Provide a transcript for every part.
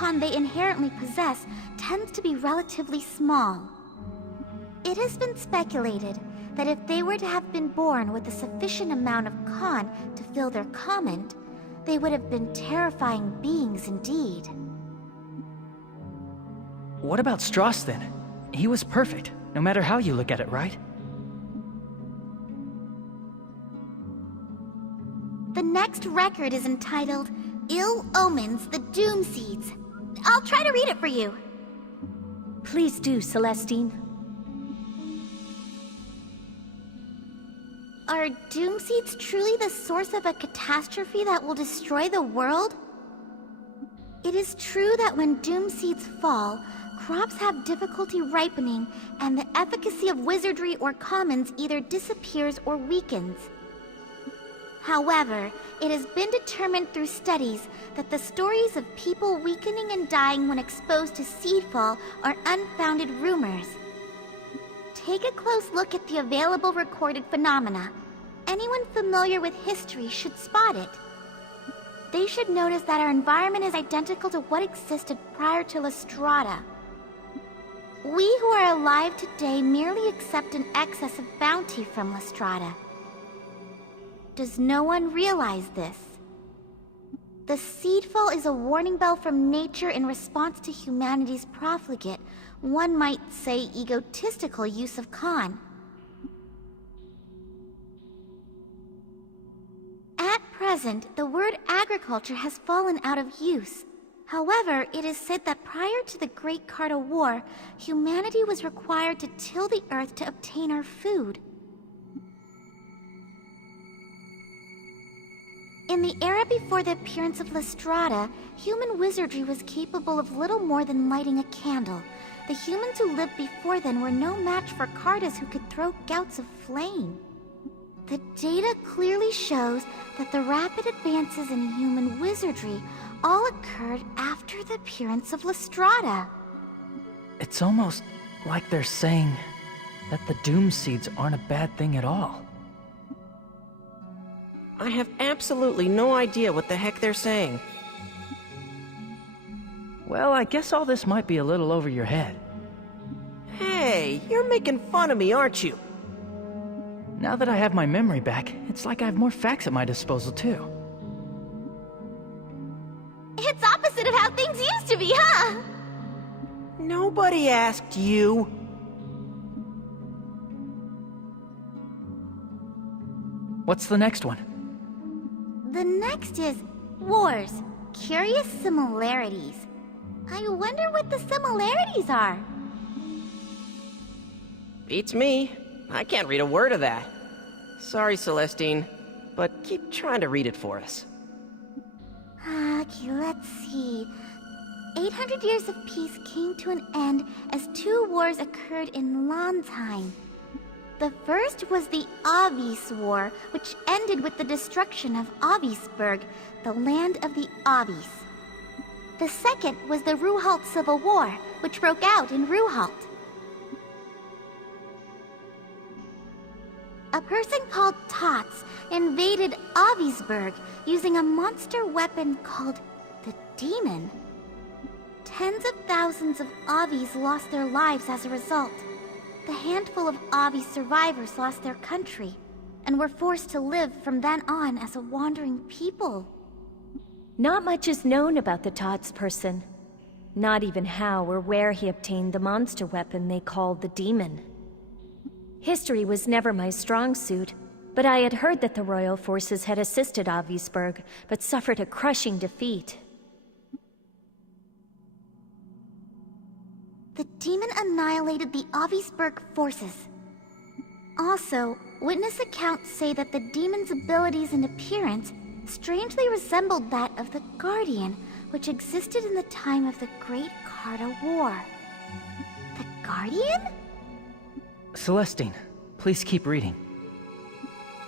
lexicon they inherently possess tends to be relatively small. It has been speculated that if they were to have been born with a sufficient amount of con to fill their comment, they would have been terrifying beings indeed. What about Strauss then? He was perfect, no matter how you look at it, right? The next record is entitled Ill Omens, the Doom Seeds. I'll try to read it for you. Please do, Celestine. Are Doom Seeds truly the source of a catastrophe that will destroy the world? It is true that when Doom Seeds fall, crops have difficulty ripening, and the efficacy of wizardry or commons either disappears or weakens. However, it has been determined through studies that the stories of people weakening and dying when exposed to seedfall are unfounded rumors. Take a close look at the available recorded phenomena. Anyone familiar with history should spot it. They should notice that our environment is identical to what existed prior to Lestrada. We who are alive today merely accept an excess of bounty from Lestrada. Does no one realize this? The seedfall is a warning bell from nature in response to humanity's profligate, one might say egotistical use of con. At present, the word agriculture has fallen out of use. However, it is said that prior to the Great Carta War, humanity was required to till the earth to obtain our food. In the era before the appearance of Lestrada, human wizardry was capable of little more than lighting a candle. The humans who lived before then were no match for Cartas who could throw gouts of flame. The data clearly shows that the rapid advances in human wizardry all occurred after the appearance of Lestrada. It's almost like they're saying that the Doom Seeds aren't a bad thing at all. I have absolutely no idea what the heck they're saying. Well, I guess all this might be a little over your head. Hey, you're making fun of me, aren't you? Now that I have my memory back, it's like I have more facts at my disposal, too. It's opposite of how things used to be, huh? Nobody asked you. What's the next one? The next is Wars, Curious Similarities. I wonder what the similarities are. Beats me. I can't read a word of that. Sorry, Celestine, but keep trying to read it for us. Okay, let's see. 800 years of peace came to an end as two wars occurred in Landheim. The first was the Avis War, which ended with the destruction of Avisburg, the land of the Avis. The second was the Ruhalt Civil War, which broke out in Ruhalt. A person called Tots invaded Avisburg using a monster weapon called the Demon. Tens of thousands of Avis lost their lives as a result. The handful of Avis survivors lost their country and were forced to live from then on as a wandering people. Not much is known about the Tots person. Not even how or where he obtained the monster weapon they called the Demon. History was never my strong suit, but I had heard that the royal forces had assisted Avisburg, but suffered a crushing defeat. The Demon annihilated the Avisburg forces. Also, witness accounts say that the Demon's abilities and appearance strangely resembled that of the Guardian, which existed in the time of the Great Carta War. The Guardian? Celestine, please keep reading.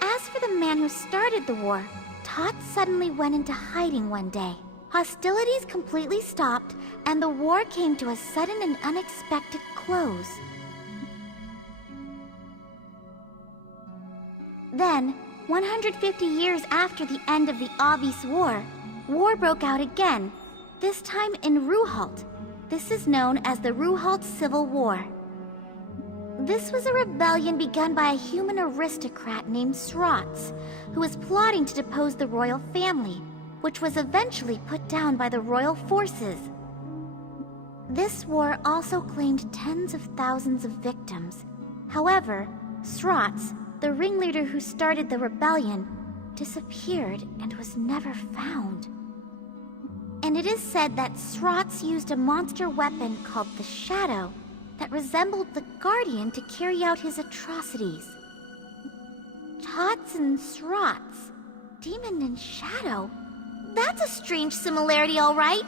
As for the man who started the war, Tot suddenly went into hiding one day. Hostilities completely stopped, and the war came to a sudden and unexpected close. Then, 150 years after the end of the Avis War, war broke out again, this time in Ruhalt. This is known as the Ruhalt Civil War. This was a rebellion begun by a human aristocrat named Srotz, who was plotting to depose the royal family, which was eventually put down by the royal forces. This war also claimed tens of thousands of victims. However, Srotz, the ringleader who started the rebellion, disappeared and was never found. And it is said that Srotz used a monster weapon called the Shadow that resembled the Guardian to carry out his atrocities. Tots and Srotz, Demon and Shadow. That's a strange similarity, all right.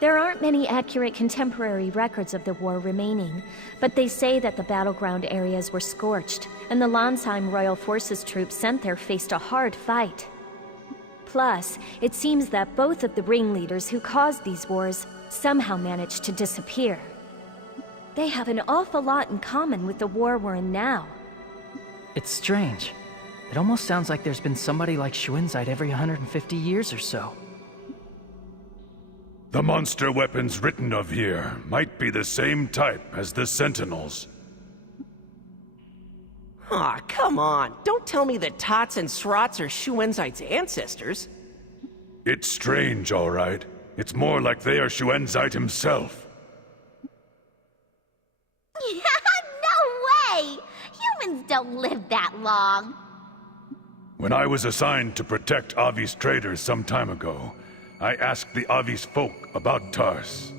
There aren't many accurate contemporary records of the war remaining, but they say that the battleground areas were scorched, and the Landsheim Royal Forces troops sent there faced a hard fight. Plus, it seems that both of the ringleaders who caused these wars somehow managed to disappear. They have an awful lot in common with the war we're in now. It's strange. It almost sounds like there's been somebody like Schuenzeit every 150 years or so. The monster weapons written of here might be the same type as the Sentinels. Aw, come on. Don't tell me that Tots and Srotz are Schuenzeit's ancestors. It's strange, all right. It's more like they are Schuenzeit himself. No way! Humans don't live that long. When I was assigned to protect Avi's traders some time ago, I asked the Avi's folk about Tars.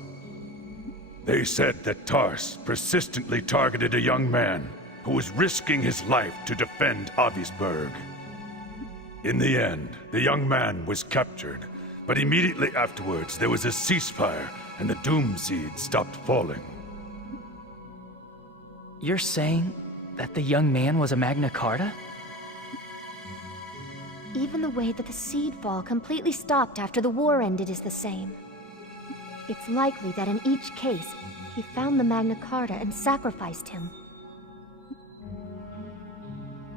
They said that Tars persistently targeted a young man who was risking his life to defend Avisburg. In the end, the young man was captured, but immediately afterwards there was a ceasefire and the Doom Seed stopped falling. You're saying that the young man was a Magna Carta? Even the way that the seed fall completely stopped after the war ended is the same. It's likely that in each case, he found the Magna Carta and sacrificed him.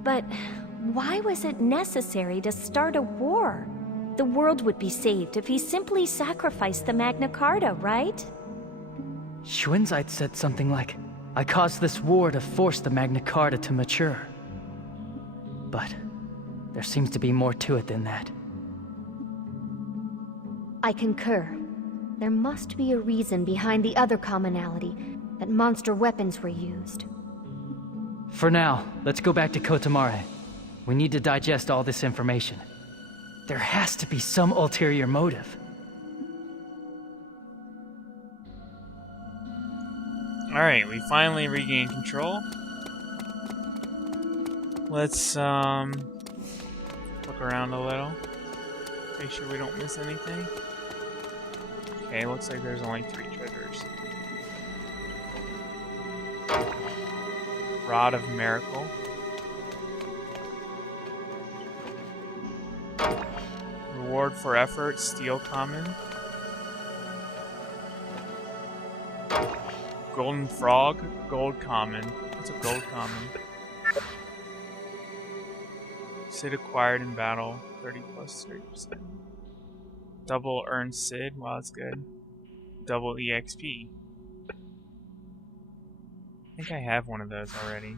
But why was it necessary to start a war? The world would be saved if he simply sacrificed the Magna Carta, right? Schuenzeit said something like, I caused this war to force the Magna Carta to mature. But there seems to be more to it than that. I concur. There must be a reason behind the other commonality, that monster weapons were used. For now, let's go back to Kotamare. We need to digest all this information. There has to be some ulterior motive. Alright, we finally regained control. Let's look around a little. Make sure we don't miss anything. Okay, looks like there's only 3 triggers. Rod of Miracle. Reward for effort, Steel Common. Golden Frog, Gold Common. What's a Gold Common? Sid acquired in battle, 30 plus 30%. Double earned Sid, wow, that's good. Double EXP. I think I have one of those already.